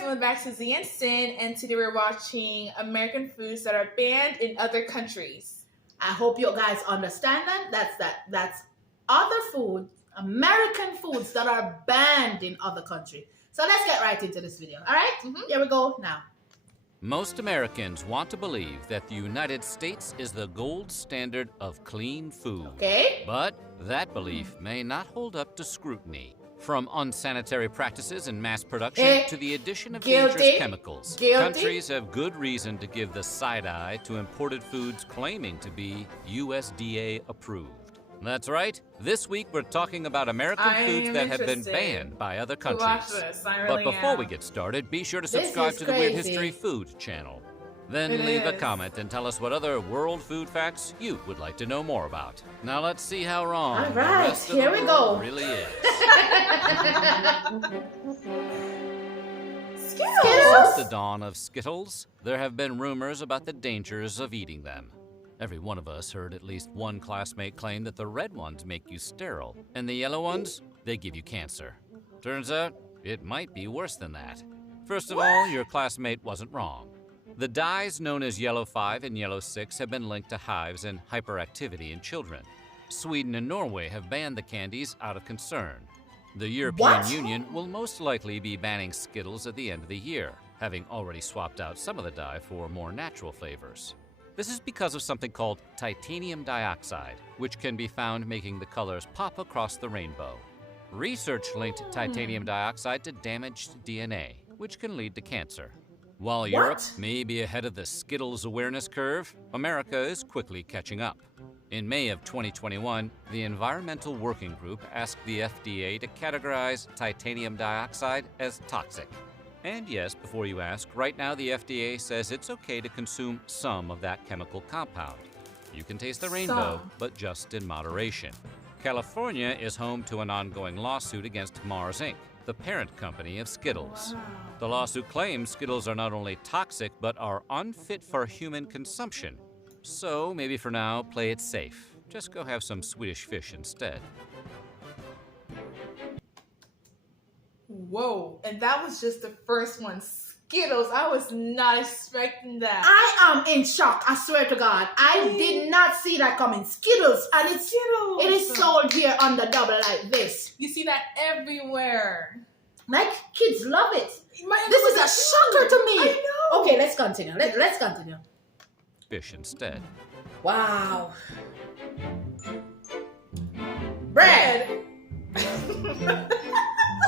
welcome back to Z and Sin, and today we're watching American foods that are banned in other countries. I hope you guys understand that's other food, American foods that are banned in other countries. So let's get right into this video, all right? Here we go now. Most Americans want to believe that the United States is the gold standard of clean food. Okay. But that belief may not hold up to scrutiny. From unsanitary practices in mass production to the addition of dangerous chemicals, countries have good reason to give the side eye to imported foods claiming to be USDA approved. That's right. This week we're talking about American foods that have been banned by other countries. But before we get started, be sure to subscribe to the Weird History Food channel. Then leave a comment and tell us what other world food facts you would like to know more about. Now let's see how wrong the rest of the world really is. Skittles? Since the dawn of Skittles, there have been rumors about the dangers of eating them. Every one of us heard at least one classmate claim that the red ones make you sterile, and the yellow ones, they give you cancer. Turns out, it might be worse than that. First of all, your classmate wasn't wrong. The dyes known as Yellow 5 and Yellow 6 have been linked to hives and hyperactivity in children. Sweden and Norway have banned the candies out of concern. The European Union will most likely be banning Skittles at the end of the year, having already swapped out some of the dye for more natural flavors. This is because of something called titanium dioxide, which can be found making the colors pop across the rainbow. Research linked titanium dioxide to damaged DNA, which can lead to cancer. While Europe may be ahead of the Skittles awareness curve, America is quickly catching up. In May of 2021, the Environmental Working Group asked the FDA to categorize titanium dioxide as toxic. And yes, before you ask, right now the FDA says it's okay to consume some of that chemical compound. You can taste the rainbow, but just in moderation. California is home to an ongoing lawsuit against Mars Inc., the parent company of Skittles. The lawsuit claims Skittles are not only toxic, but are unfit for human consumption. So maybe for now, play it safe. Just go have some Swedish fish instead. Whoa, and that was just the first one, Skittles. I was not expecting that. I am in shock, I swear to God. I did not see that coming. Skittles, and it is sold here on the double like this. You see that everywhere. My kids love it. This is a shocker to me. I know. Okay, let's continue. Let's continue. Fish instead. Wow. Bread.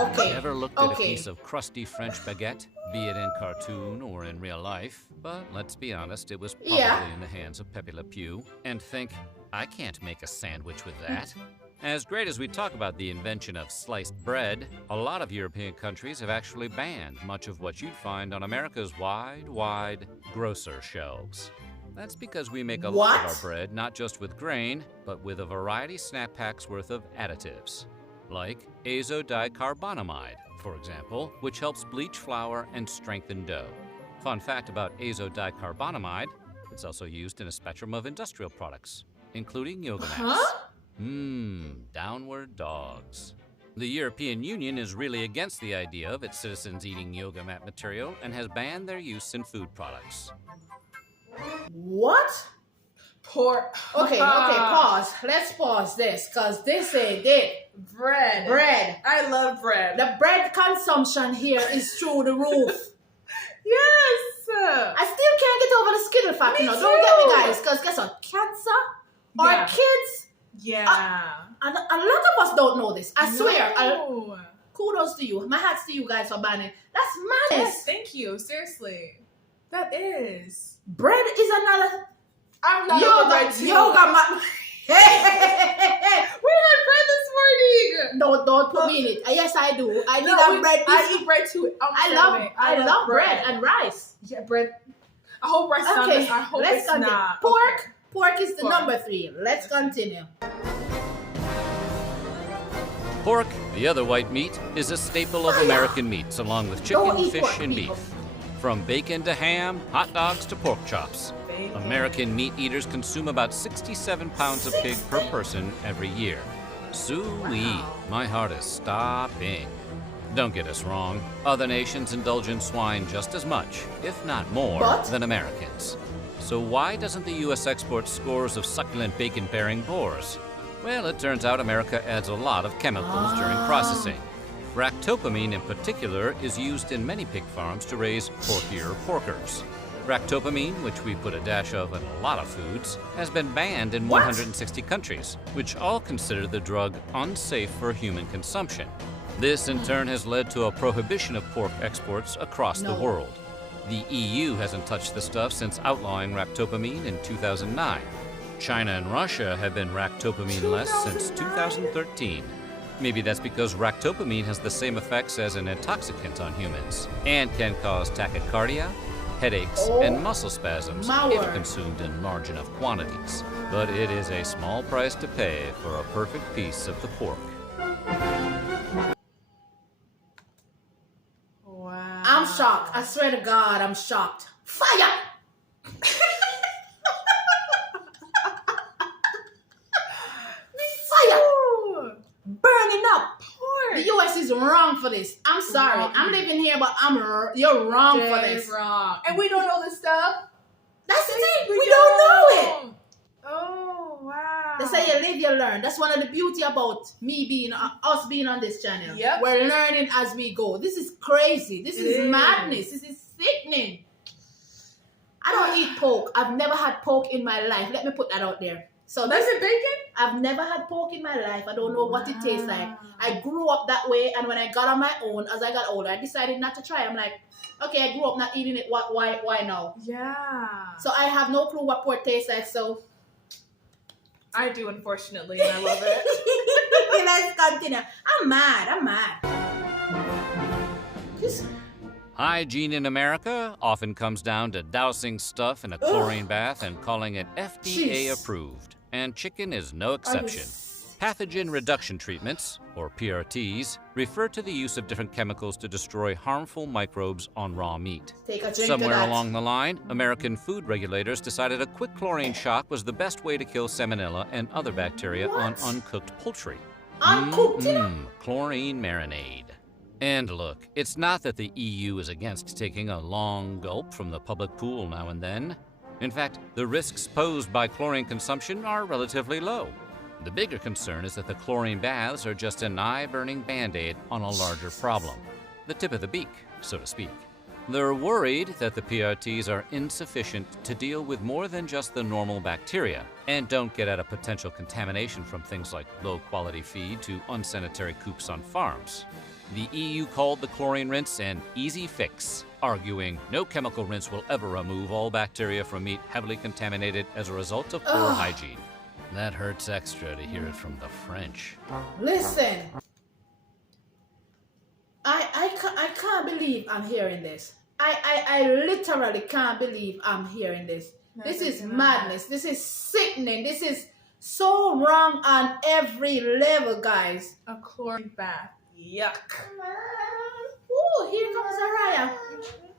Okay. Ever looked at a piece of crusty French baguette, be it in cartoon or in real life? But let's be honest, it was probably in the hands of Pepe Le Pew, and think, I can't make a sandwich with that. As great as we talk about the invention of sliced bread, a lot of European countries have actually banned much of what you'd find on America's wide grocer shelves. That's because we make a lot of our bread not just with grain, but with a variety snap packs worth of additives. Like azodicarbonamide, for example, which helps bleach flour and strengthen dough. Fun fact about azodicarbonamide, it's also used in a spectrum of industrial products, including yoga mats. Downward dogs. The European Union is really against the idea of its citizens eating yoga mat material and has banned their use in food products. What? Okay, pause. Let's pause this, because this ain't it. Bread. I love bread. The bread consumption here is through the roof. Yes. I still can't get over the Skittle fact, you know. Don't get me, guys, because guess what? Cancer or kids. Yeah. And a lot of us don't know this. I swear. Kudos to you. My hats to you guys for banning. That's madness. Yes, thank you. Seriously. That is. Bread is another. I'm not bread too. Yoga mat. We had bread this morning. Don't put me in it. Yes, I do. I need bread. I eat bread too. I love bread and rice. Yeah, bread. I hope rice is not. I hope it's not. Pork is the number 3. Let's continue. Pork, the other white meat, is a staple of American meats, along with chicken, fish, and beef. From bacon to ham, hot dogs to pork chops. American meat eaters consume about 67 pounds of pig per person every year. Sue-wee, my heart is stopping. Don't get us wrong, other nations indulge in swine just as much, if not more, But? than Americans. So why doesn't the U.S. export scores of succulent bacon-bearing boars? Well, it turns out America adds a lot of chemicals during processing. Ractopamine in particular is used in many pig farms to raise porkier porkers. Ractopamine, which we put a dash of in a lot of foods, has been banned in 160 countries, which all consider the drug unsafe for human consumption. This in turn has led to a prohibition of pork exports across the world. The EU hasn't touched the stuff since outlawing ractopamine in 2009. China and Russia have been ractopamine-less since 2013. Maybe that's because ractopamine has the same effects as an intoxicant on humans and can cause tachycardia, headaches, and muscle spasms if consumed in large enough quantities. But it is a small price to pay for a perfect piece of the pork. Wow. I'm shocked. I swear to God, I'm shocked. Fire! Fire! Burning up. Pork. The US is wrong for this. I'm sorry. Wrong. I'm living here, but you're wrong for Dead this. wrong. And we don't know this stuff? That's the thing. We don't know it. Oh, wow. They say you live, you learn. That's one of the beauty about me being us being on this channel. Yep. We're learning as we go. This is crazy. This is madness. This is sickening. I don't eat pork. I've never had pork in my life. Let me put that out there. So Is it bacon? I've never had pork in my life. I don't know what it tastes like. I grew up that way, and when I got on my own, as I got older, I decided not to try. I'm like, okay, I grew up not eating it. Why now? Yeah. So I have no clue what pork tastes like. So I do, unfortunately, and I love it. let's continue. I'm mad. Hygiene in America often comes down to dousing stuff in a chlorine bath and calling it FDA approved. And chicken is no exception. Pathogen reduction treatments, or PRTs, refer to the use of different chemicals to destroy harmful microbes on raw meat. Take a drink Somewhere of that. along the line, American food regulators decided a quick chlorine shock was the best way to kill salmonella and other bacteria on uncooked poultry. Uncooked, you know? Chlorine marinade. And look, it's not that the EU is against taking a long gulp from the public pool now and then. In fact, the risks posed by chlorine consumption are relatively low. The bigger concern is that the chlorine baths are just an eye-burning Band-Aid on a larger problem. The tip of the beak, so to speak. They're worried that the PRTs are insufficient to deal with more than just the normal bacteria and don't get at a potential contamination from things like low-quality feed to unsanitary coops on farms. The EU called the chlorine rinse an easy fix, arguing no chemical rinse will ever remove all bacteria from meat heavily contaminated as a result of poor hygiene. That hurts extra to hear it from the French. Listen, I can't believe I'm hearing this. I literally can't believe I'm hearing this. This is madness. This is sickening. This is so wrong on every level, guys. A chlorine bath. Yuck. Ooh, here comes Araya.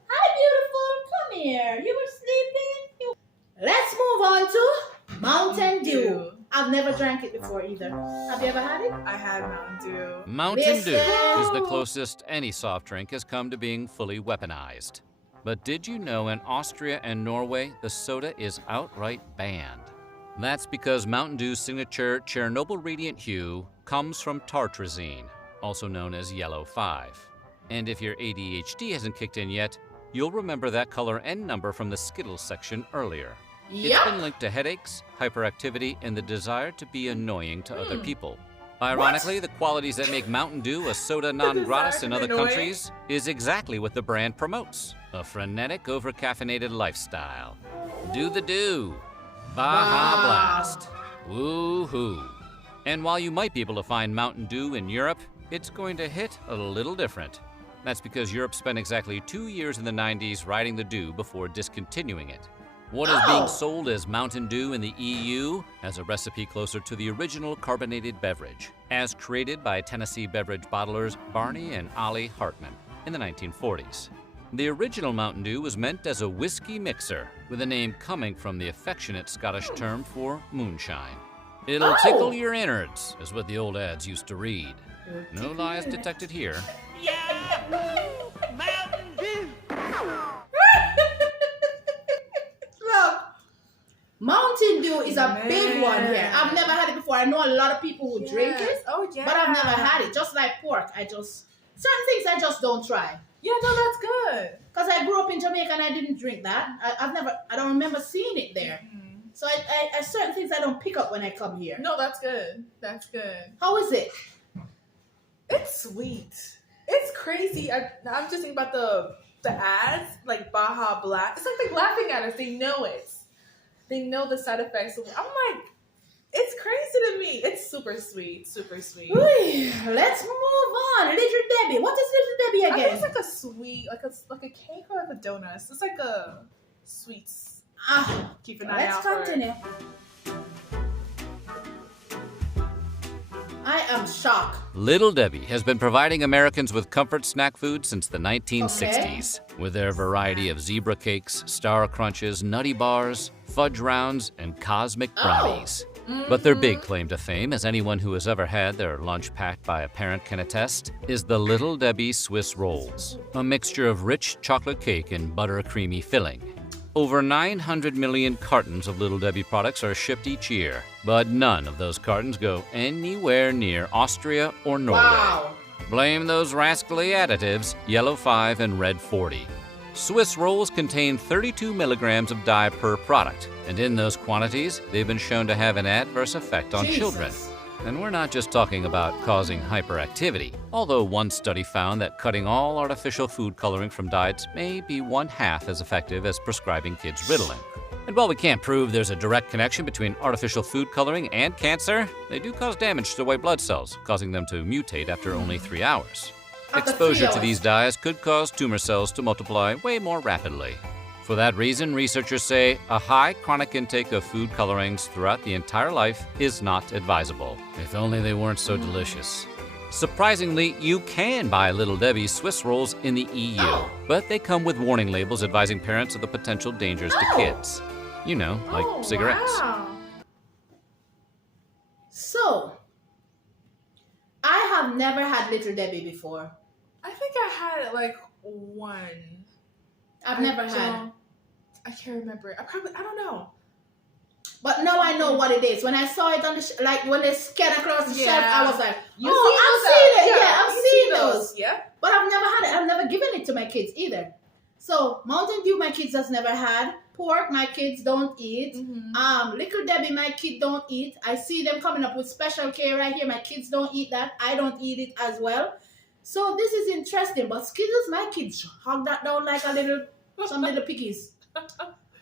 Hi, beautiful. Come here. You were sleeping? Let's move on to Mountain Dew. I've never drank it before either. Have you ever had it? I had Mountain Dew. Mountain Dew is the closest any soft drink has come to being fully weaponized. But did you know in Austria and Norway, the soda is outright banned? That's because Mountain Dew's signature Chernobyl radiant hue comes from tartrazine, also known as yellow 5. And if your ADHD hasn't kicked in yet, you'll remember that color and number from the Skittles section earlier. It's been linked to headaches, hyperactivity, and the desire to be annoying to other people. Ironically, the qualities that make Mountain Dew a soda non gratis in other countries is exactly what the brand promotes. A frenetic, over-caffeinated lifestyle. Do the do. Baja Blast. Woo-hoo. And while you might be able to find Mountain Dew in Europe, it's going to hit a little different. That's because Europe spent exactly 2 years in the 90s riding the dew before discontinuing it. What is being sold as Mountain Dew in the EU has a recipe closer to the original carbonated beverage, as created by Tennessee beverage bottlers Barney and Ollie Hartman in the 1940s. The original Mountain Dew was meant as a whiskey mixer, with the name coming from the affectionate Scottish term for moonshine. It'll tickle your innards, is what the old ads used to read. No lies detected here. Mountain Dew. Look, Mountain Dew is a big one here. Man. I've never had it before. I know a lot of people who drink it, Oh, yeah. but I've never had it. Just like pork, certain things I just don't try. Yeah, no, that's good. Because I grew up in Jamaica and I didn't drink that. I don't remember seeing it there. So I certain things I don't pick up when I come here. No, that's good. That's good. How is it? It's sweet. It's crazy. I'm just thinking about the ads, like Baja Blast. It's like they're laughing at us. They know it. They know the side effects. I'm like, it's crazy to me. It's super sweet. Super sweet. Let's move on. Little Debbie. What is Little Debbie I think again? it's like a sweet, like a cake or like a donut. It's like a sweets. Keep an eye out Let's continue. I am shocked. Little Debbie has been providing Americans with comfort snack food since the 1960s. With their variety of zebra cakes, star crunches, nutty bars, fudge rounds, and cosmic brownies. But their big claim to fame, as anyone who has ever had their lunch packed by a parent can attest, is the Little Debbie Swiss Rolls, a mixture of rich chocolate cake and butter-creamy filling. Over 900 million cartons of Little Debbie products are shipped each year, but none of those cartons go anywhere near Austria or Norway. Wow. Blame those rascally additives, yellow 5 and red 40. Swiss rolls contain 32 milligrams of dye per product, and in those quantities, they've been shown to have an adverse effect on Jesus. children. And we're not just talking about causing hyperactivity, although one study found that cutting all artificial food coloring from diets may be 1/2 as effective as prescribing kids Ritalin. And while we can't prove there's a direct connection between artificial food coloring and cancer, they do cause damage to white blood cells, causing them to mutate after only 3 hours. After 3 Exposure to hours. these dyes could cause tumor cells to multiply way more rapidly. For that reason, researchers say a high chronic intake of food colorings throughout the entire life is not advisable. If only they weren't so delicious. Surprisingly, you can buy Little Debbie Swiss rolls in the EU, but they come with warning labels advising parents of the potential dangers to kids. You know, like cigarettes. Wow. So, I have never had Little Debbie before. I think I had it like one. I've never had. I can't remember it. I don't know. But now I know what it is. When I saw it on the like when they scanned across the shelf, I was like, You I've see seen those it. out. Yeah, I've you seen see those. Yeah. But I've never had it. I've never given it to my kids either. So Mountain Dew, my kids has never had. Pork, my kids don't eat. Little Debbie, my kid don't eat. I see them coming up with Special K right here. My kids don't eat that. I don't eat it as well. So this is interesting. But Skittles, my kids hog that down like some little piggies.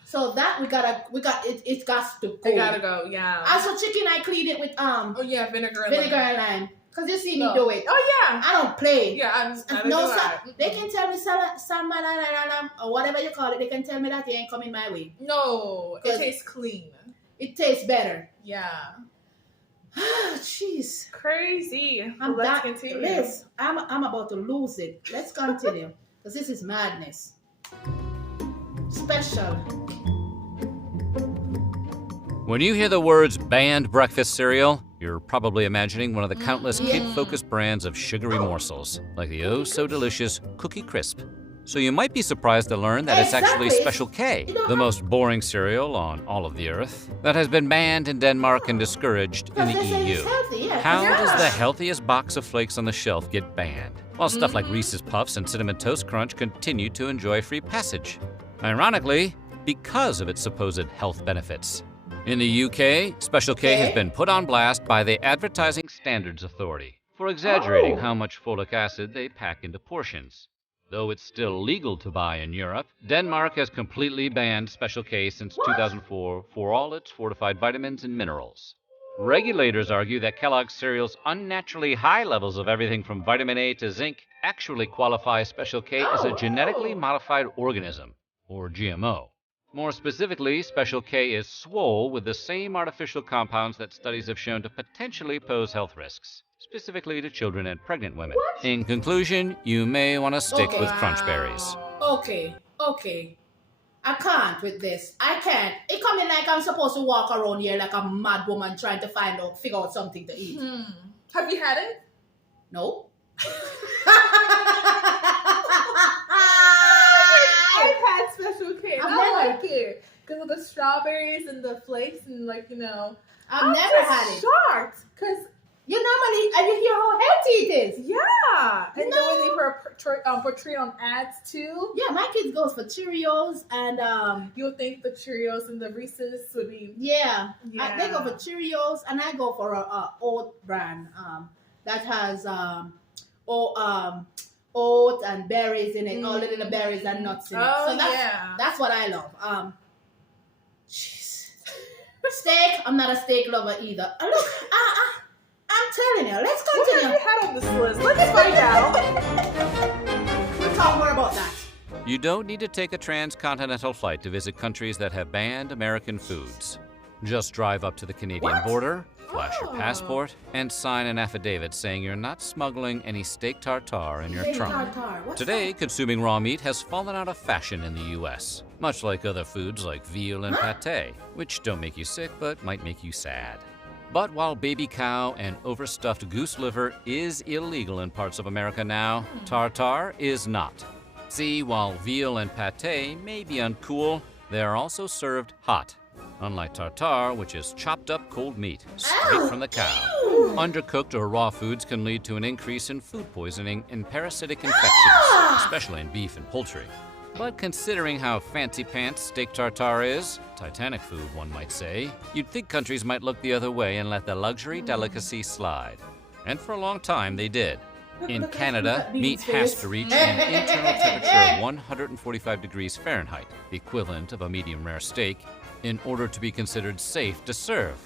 So that we got it. It got to go. They gotta go. Yeah. Also, chicken, I clean it with Oh yeah, vinegar. and lime. Cause you see me No. do it. Oh yeah. I don't play. Yeah. I No, do sir. that. They can tell me salmon or whatever you call it. They can tell me that it ain't coming my way. No, it 'Cause- tastes clean. It tastes better. Yeah. Jeez. Crazy. I'm Let's that, continue. Liz, I'm about to lose it. Let's continue. Because this is madness. Special. When you hear the words banned breakfast cereal, you're probably imagining one of the countless kid-focused brands of sugary morsels, like the oh-so-delicious Cookie Crisp. So you might be surprised to learn that it's actually Exactly. Special K, the most boring cereal on all of the earth, that has been banned in Denmark and discouraged in Because the they say EU. it's healthy, yeah. How Yeah. does the healthiest box of flakes on the shelf get banned, while stuff like Reese's Puffs and Cinnamon Toast Crunch continue to enjoy free passage? Ironically, because of its supposed health benefits. In the UK, Special K has been put on blast by the Advertising Standards Authority for exaggerating how much folic acid they pack into portions. Though it's still legal to buy in Europe, Denmark has completely banned Special K since 2004 for all its fortified vitamins and minerals. Regulators argue that Kellogg's cereal's unnaturally high levels of everything from vitamin A to zinc actually qualify Special K as a genetically modified organism, or GMO. More specifically, Special K is swole with the same artificial compounds that studies have shown to potentially pose health risks, specifically to children and pregnant women. In conclusion, you may want to stick with crunch berries. Okay. I can't with this. I can't. It coming like I'm supposed to walk around here like a mad woman trying to figure out something to eat. Have you had it? No. I've had special K. I've I never- like it because of the strawberries and the flakes and like I've never had it. Shocked because You normally, and you hear how healthy it is. yeah, and No. the way they portray on ads too. Yeah, my kids goes for Cheerios and You would think the Cheerios and the Reese's would be yeah, yeah. they go for Cheerios and I go for a oat brand that has oat and berries in it, all the little berries and nuts in it. Oh So that's what I love. Jeez. Steak, I'm not a steak lover either. Look, I'm telling you, let's What have continue. you had on this list? Let's find out. We'll talk more about that. You don't need to take a transcontinental flight to visit countries that have banned American foods. Just drive up to the Canadian What? border, flash your Oh. passport, and sign an affidavit saying you're not smuggling any steak tartare in your Steak trunk. tartare, what's Today, consuming raw meat has fallen out of fashion in the US, much like other foods like veal and pate, which don't make you sick but might make you sad. But while baby cow and overstuffed goose liver is illegal in parts of America now, tartare is not. See, while veal and pate may be uncool, they are also served hot. Unlike tartare, which is chopped up cold meat, straight from the cow. Undercooked or raw foods can lead to an increase in food poisoning and parasitic infections, especially in beef and poultry. But considering how fancy pants steak tartare is, Titanic food one might say, you'd think countries might look the other way and let the luxury delicacy slide. And for a long time they did. In Canada, meat has to reach an internal temperature of 145 degrees Fahrenheit, the equivalent of a medium rare steak, in order to be considered safe to serve.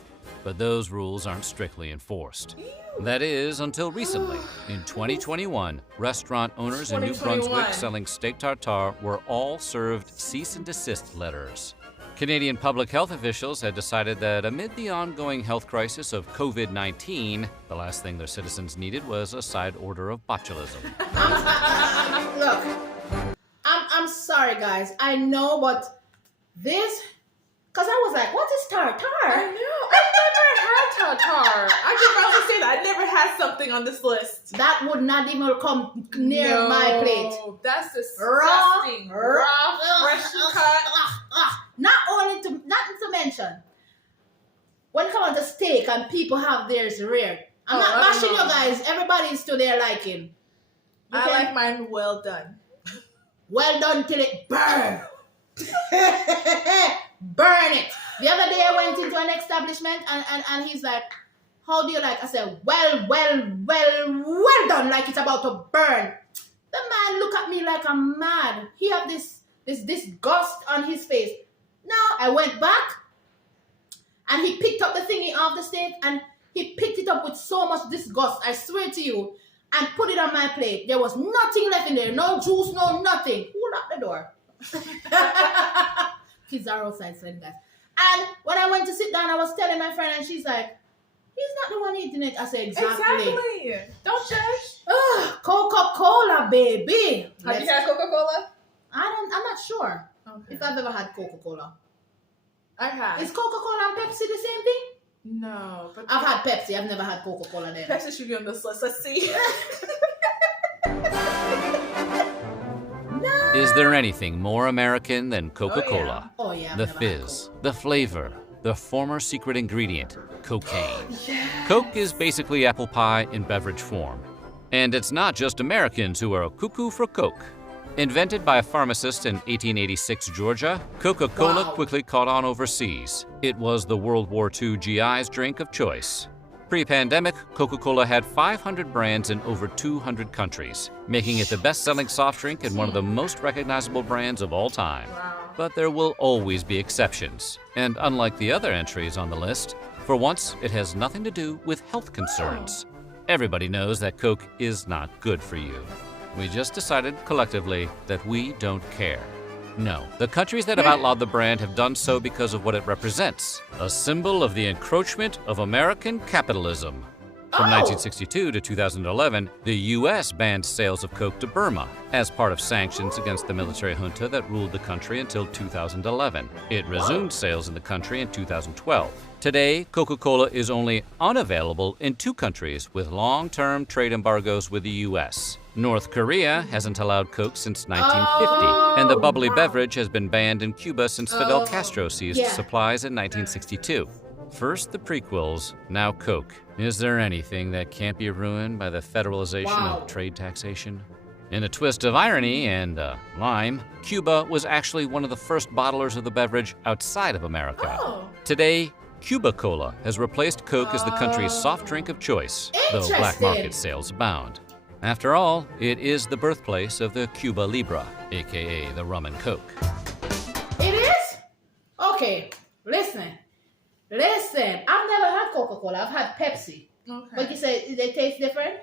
But those rules aren't strictly enforced. That is, until recently. In 2021, restaurant owners in New 2021. Brunswick selling steak tartare were all served cease and desist letters. Canadian public health officials had decided that amid the ongoing health crisis of COVID-19, the last thing their citizens needed was a side order of botulism. Look, I'm sorry, guys. I know, but this, because I was like, what is I tartare? know. I've never had tartare. I just about to say that I never had something on this list. That would not even come near my plate. That's disgusting. Raw, freshly cut. Not to mention, when it comes to steak and people have theirs rare, I'm Oh, not I don't bashing know. you guys. Everybody's to their liking. I Okay? like mine well done. Well done till it burn. Burn it. The other day I went into an establishment and he's like, how do you like? I said, well done, like it's about to burn. The man look at me like I'm mad. He have this disgust on his face. Now I went back and he picked up the thingy off the steak and he picked it up with so much disgust, I swear to you, and put it on my plate. There was nothing left in there, no juice, no nothing. Who locked the door? Kids are outside, so guys. And when I went to sit down, I was telling my friend, and she's like, "He's not the one eating it." I said, "Exactly." Don't judge. Ugh, Coca-Cola, baby. Have you had Coca-Cola? I'm not sure Okay. if I've ever had Coca-Cola. I have. Is Coca-Cola and Pepsi the same thing? No, but I've had Pepsi. I've never had Coca-Cola then. Pepsi should be on this list. Let's see. Is there anything more American than Coca-Cola? Oh yeah. I've The never had fizz, the flavor, the former secret ingredient, cocaine. Yeah. Coke is basically apple pie in beverage form. And it's not just Americans who are cuckoo for Coke. Invented by a pharmacist in 1886 Georgia, Coca-Cola Wow. quickly caught on overseas. It was the World War II GI's drink of choice. Pre-pandemic, Coca-Cola had 500 brands in over 200 countries, making it the best-selling soft drink and one of the most recognizable brands of all time. Wow. But there will always be exceptions. And unlike the other entries on the list, for once, it has nothing to do with health concerns. Everybody knows that Coke is not good for you. We just decided collectively that we don't care. No, the countries that have outlawed the brand have done so because of what it represents, a symbol of the encroachment of American capitalism. From 1962 to 2011, the U.S. banned sales of Coke to Burma as part of sanctions against the military junta that ruled the country until 2011. It resumed sales in the country in 2012. Today, Coca-Cola is only unavailable in 2 countries with long-term trade embargoes with the U.S. North Korea hasn't allowed Coke since 1950, and the bubbly beverage has been banned in Cuba since Fidel Castro seized supplies in 1962. First the prequels, now Coke. Is there anything that can't be ruined by the federalization of trade taxation? In a twist of irony and lime, Cuba was actually one of the first bottlers of the beverage outside of America. Today, Cuba Cola has replaced Coke as the country's soft drink of choice, though black market sales abound. After all, it is the birthplace of the Cuba Libre, aka the rum and Coke. It is? Okay, listen. I've never had Coca-Cola. I've had Pepsi. Okay. But you say they taste different?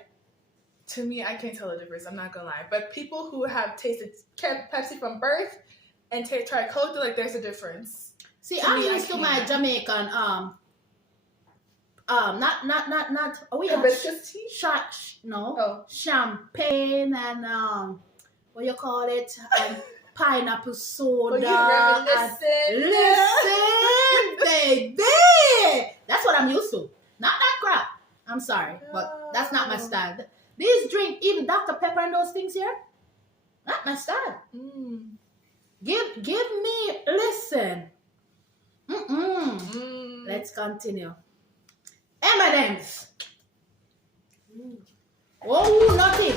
To me, I can't tell the difference. I'm not gonna lie. But people who have tasted Pepsi from birth and try Coke, they're like, there's a difference. See, I'm used to my Jamaican not we have hibiscus tea? Champagne and what you call it, pineapple soda. Oh, you listen, baby. That's what I'm used to. Not that crap. I'm sorry, but that's not my style. These drink, even Dr. Pepper and those things here, not my style. Give me, listen. Let's continue. M&M's. Oh, nothing.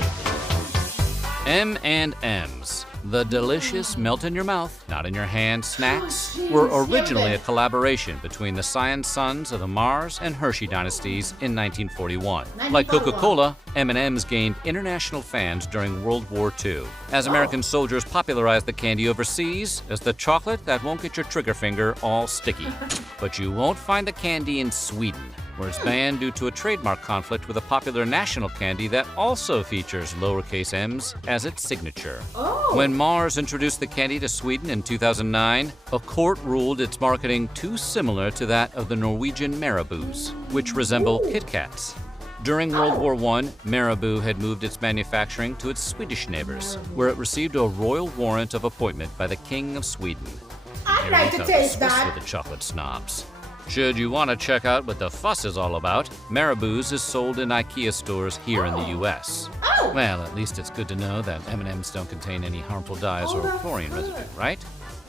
M&M's, the delicious melt-in-your-mouth, not-in-your-hand snacks, were originally a collaboration between the Scion sons of the Mars and Hershey dynasties in 1941. Like Coca-Cola, M&M's gained international fans during World War II, as American soldiers popularized the candy overseas as the chocolate that won't get your trigger finger all sticky. But you won't find the candy in Sweden, where it's banned due to a trademark conflict with a popular national candy that also features lowercase m's as its signature. When Mars introduced the candy to Sweden in 2009, a court ruled its marketing too similar to that of the Norwegian Marabous, which resemble Kit Kats. During World War I, Marabou had moved its manufacturing to its Swedish neighbors, where it received a royal warrant of appointment by the King of Sweden. I'd like to taste that. For the chocolate snobs. Should you want to check out what the fuss is all about, Marabou's is sold in IKEA stores here in the U.S. Well, at least it's good to know that M&M's don't contain any harmful dyes or chlorine residue, right?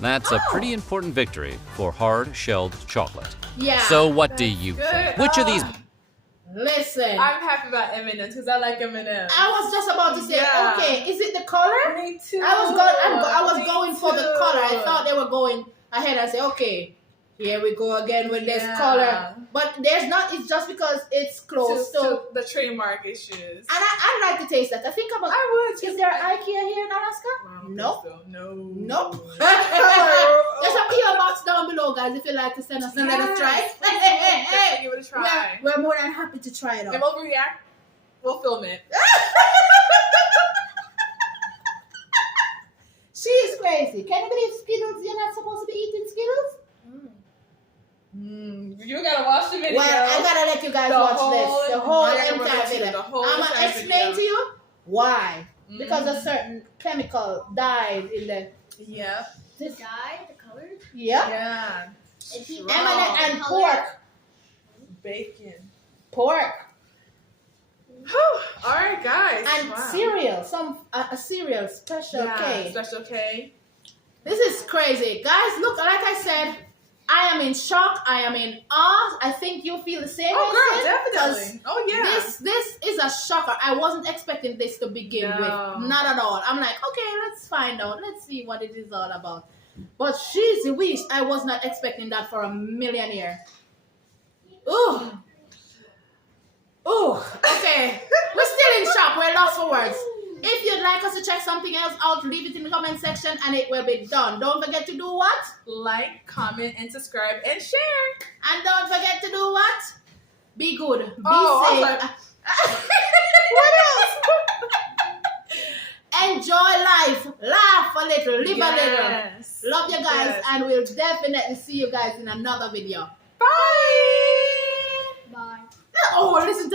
That's a pretty important victory for hard-shelled chocolate. Yeah. So what do you think? Which of these... Listen. I'm happy about M&M's because I like M&M's. I was just about to say, okay, is it the color? Me too. I was going for the color. I thought they were going ahead and say, okay, here we go again with this color. But there's not, it's just because it's close to the trademark issues. And I'd like to taste that. I think about, is there IKEA here in Alaska? Nope. So. No. Nope. There's a PO box down below, guys, if you'd like to send us and let us try. Hey. Give it a try. We're more than happy to try it out. If overreact, we'll film it. She is crazy. Can you believe Skittles? You're not supposed to be eating Skittles? You gotta watch the video. Well, I gotta let you guys watch this. The whole entire video. I'm gonna explain to you why. Because a certain chemical died in the. Yeah. This dye, the colors? Yeah. And pork. Bacon. Pork. All right, guys. And cereal. A cereal special K. Special K. This is crazy, guys. Look, like I said, I am in shock. I am in awe. I think you feel the same. Oh, girl, definitely. Oh, yeah. This is a shocker. I wasn't expecting this to begin with. Not at all. I'm like, okay, let's find out. Let's see what it is all about. But she's the wish. I was not expecting that for a million years. Ooh. Ooh. Okay. We're still in shock. We're lost for words. If you'd like us to check something else out, leave it in the comment section and it will be done. Don't forget to do what? Like, comment, and subscribe, and share. And don't forget to do what? Be good. Be safe. What else? Enjoy life. Laugh a little. Live a little. Love you guys. And we'll definitely see you guys in another video. Bye. Bye. Oh, listen to